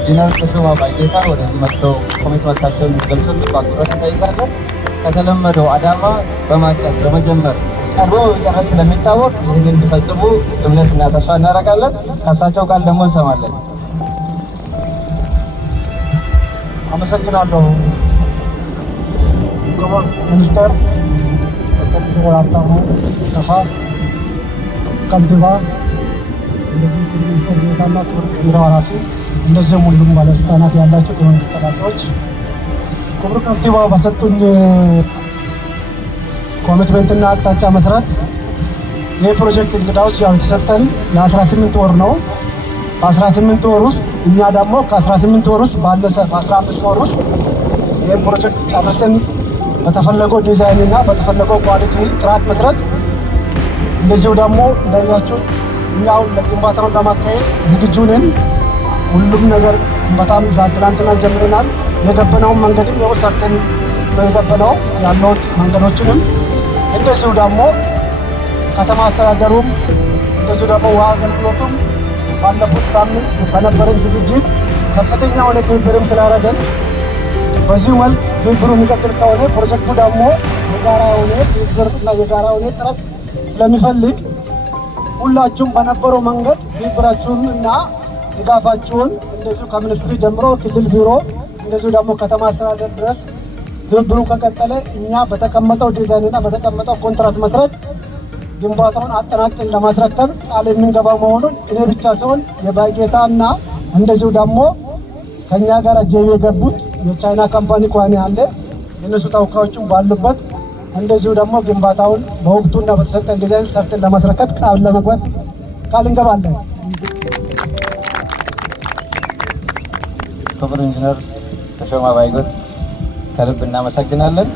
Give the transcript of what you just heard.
ኢንጂነር ተሾመ ባይጌታ ወደዚህ መጥተው ኮሚትመንታቸውን እንዲገልጹልን በአክብሮት እንጠይቃለን። ከተለመደው አዳማ በማቀድ በመጀመር ቀድሞ በመጨረስ ስለሚታወቅ ይህንን እንዲፈጽሙ እምነትና ተስፋ እናደርጋለን። ከእሳቸው ቃል ደግሞ እንሰማለን። አመሰግናለሁ። ሚኒስተር ዶክተር ኢንጂነር ሀብታሙ ተፋ፣ ከንቲባ፣ እንደዚህ ታና ቢሮ ኃላፊ፣ እንደዚህም ሁሉም ባለስልጣናት ያላቸው የመንግስት ሰራተኞች፣ ክቡር ከንቲባው በሰጡኝ ኮሚትመንትና አቅጣጫ መሰረት ይህ ፕሮጀክት እንግዳውስ ያው የተሰጠን ለ18 ወር ነው። በ18 ወር ውስጥ እኛ ደግሞ ከ18 ወር ውስጥ ባነሰ በ15 ወር ውስጥ ይህን ፕሮጀክት ጨርሰን በተፈለገው ዲዛይን እና በተፈለገው ኳሊቲ ጥራት መሰረት እንደዚሁ ደግሞ እንዳያችሁ እኛው ለግንባታውን ለማካሄድ ዝግጁ ነን። ሁሉም ነገር በጣም ትናንትና ጀምረናል። የገበነውን መንገድም ያው ሰርተን የገበነው ያለውት መንገዶችንም እንደዚሁ ደግሞ ከተማ አስተዳደሩም እንደዚሁ ደግሞ ውሃ አገልግሎቱም ባለፉት ሳምንት በነበረን ዝግጅት ከፍተኛ የሆነ ትብብርም ስላደረገን በዚሁ መልክ ትብብሩ የሚቀጥል ከሆነ ፕሮጀክቱ ደግሞ የጋራ የሆነ ትብብር እና የጋራ የሆነ ጥረት ስለሚፈልግ ሁላችሁም በነበረው መንገድ ትብብራችሁን እና ድጋፋችሁን እንደዚሁ ከሚኒስትሪ ጀምሮ ክልል ቢሮ እንደዚሁ ደግሞ ከተማ አስተዳደር ድረስ ትብብሩ ከቀጠለ እኛ በተቀመጠው ዲዛይን እና በተቀመጠው ኮንትራት መሰረት ግንባታውን አጠናቅቀን ለማስረከብ ቃል የምንገባ መሆኑን እኔ ብቻ ሲሆን የባይጌታ እና እንደዚሁ ደግሞ ከኛ ጋር ጄቢ የገቡት የቻይና ካምፓኒ ኳኒ አለ የነሱ ተወካዮችም ባሉበት እንደዚሁ ደግሞ ግንባታውን በወቅቱና በተሰጠን ዲዛይን ሰርተን ለማስረከብ ቃል ለመግባት ቃል እንገባለን። ክቡር ኢንጂነር ተሾመ ባይጌታ ከልብ እናመሰግናለን።